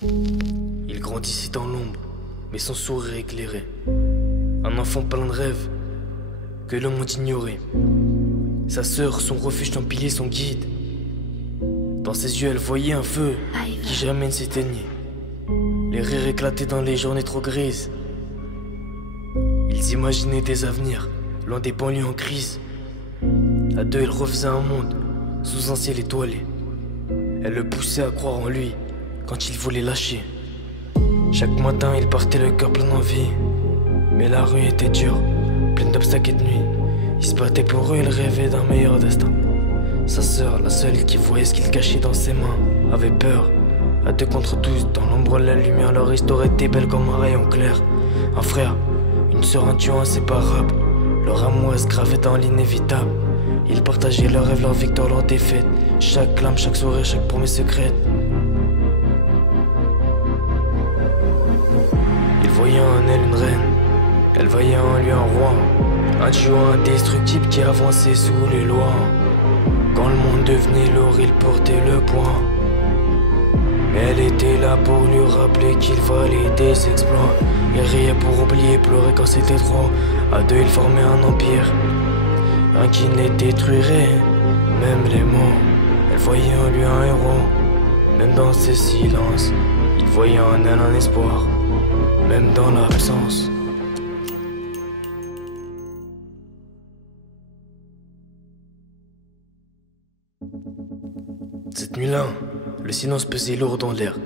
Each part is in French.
Il grandissait dans l'ombre, mais son sourire éclairé. Un enfant plein de rêves que le monde ignorait. Sa sœur, son refuge, son pilier, son guide. Dans ses yeux, elle voyait un feu qui jamais ne s'éteignait. Les rires éclataient dans les journées trop grises. Ils imaginaient des avenirs, loin des banlieues en crise. À deux, ils refaisaient un monde sous un ciel étoilé. Elle le poussait à croire en lui quand il voulait lâcher. Chaque matin, il partait le cœur plein d'envie. Mais la rue était dure, pleine d'obstacles et de nuit. Il se battait pour eux, il rêvait d'un meilleur destin. Sa sœur, la seule qui voyait ce qu'il cachait dans ses mains, avait peur. À deux contre tous, dans l'ombre la lumière, leur histoire était belle comme un rayon clair. Un frère, une sœur, un duo inséparable. Leur amour se gravait dans l'inévitable. Ils partageaient leurs rêves, leurs victoires, leurs défaites. Chaque larme, chaque sourire, chaque promesse secrète. Il voyait en elle une reine, elle voyait en lui un roi. Un duo indestructible qui avançait sous les lois. Quand le monde devenait lourd, il portait le poids. Mais elle était là pour lui rappeler qu'il valait des exploits. Il riait pour oublier, pleurait quand c'était trop. À deux, ils formaient un empire, un qui les détruirait, même les mots. Elle voyait en lui un héros, même dans ses silences. Il voyait en elle un espoir, même dans l'absence. Cette nuit-là, le silence pesait lourd dans l'air.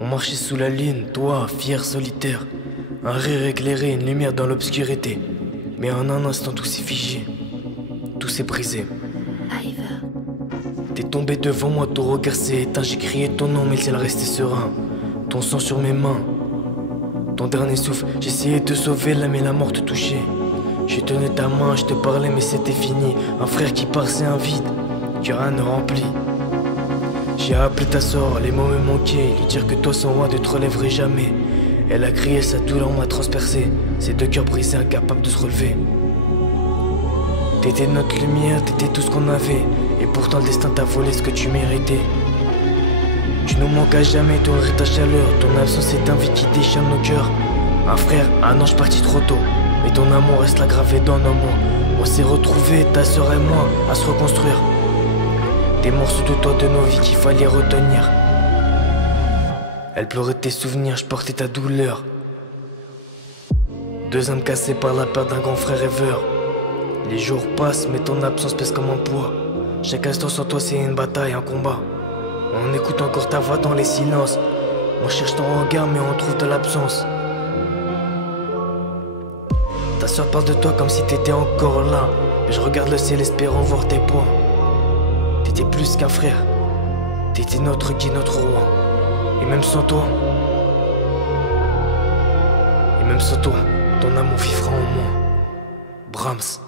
On marchait sous la lune, toi, fier, solitaire. Un rire éclairé, une lumière dans l'obscurité. Mais en un instant, tout s'est figé, tout s'est brisé. T'es tombé devant moi, ton regard s'est éteint. J'ai crié ton nom, mais le ciel restait serein. Ton sang sur mes mains, ton dernier souffle. J'essayais de te sauver là, mais la mort te touchait. Je tenais ta main, je te parlais, mais c'était fini. Un frère qui part, c'est un vide que rien ne remplit. J'ai appelé ta sœur, les mots me manquaient. Lui dire que toi sans moi ne te relèverais jamais. Elle a crié, sa douleur m'a transpercé. Ses deux cœurs brisés, incapables de se relever. T'étais notre lumière, t'étais tout ce qu'on avait. Et pourtant le destin t'a volé ce que tu méritais. Tu nous manques à jamais, ton rire, ta chaleur. Ton absence est un vide qui déchire nos cœurs. Un frère, un ange parti trop tôt. Mais ton amour reste là gravé dans nos mots. On s'est retrouvés, ta sœur et moi, à se reconstruire. Des morceaux de toi, de nos vies qu'il fallait retenir. Elle pleurait tes souvenirs, je portais ta douleur. Deux âmes cassées par la perte d'un grand frère rêveur. Les jours passent, mais ton absence pèse comme un poids. Chaque instant sans toi, c'est une bataille, un combat. On écoute encore ta voix dans les silences. On cherche ton regard, mais on trouve de l'absence. Ta soeur parle de toi comme si t'étais encore là. Mais je regarde le ciel espérant voir tes poids. T'étais plus qu'un frère. T'étais notre guide, notre roi. Et même sans toi, ton amour vivra en moi. Brahms.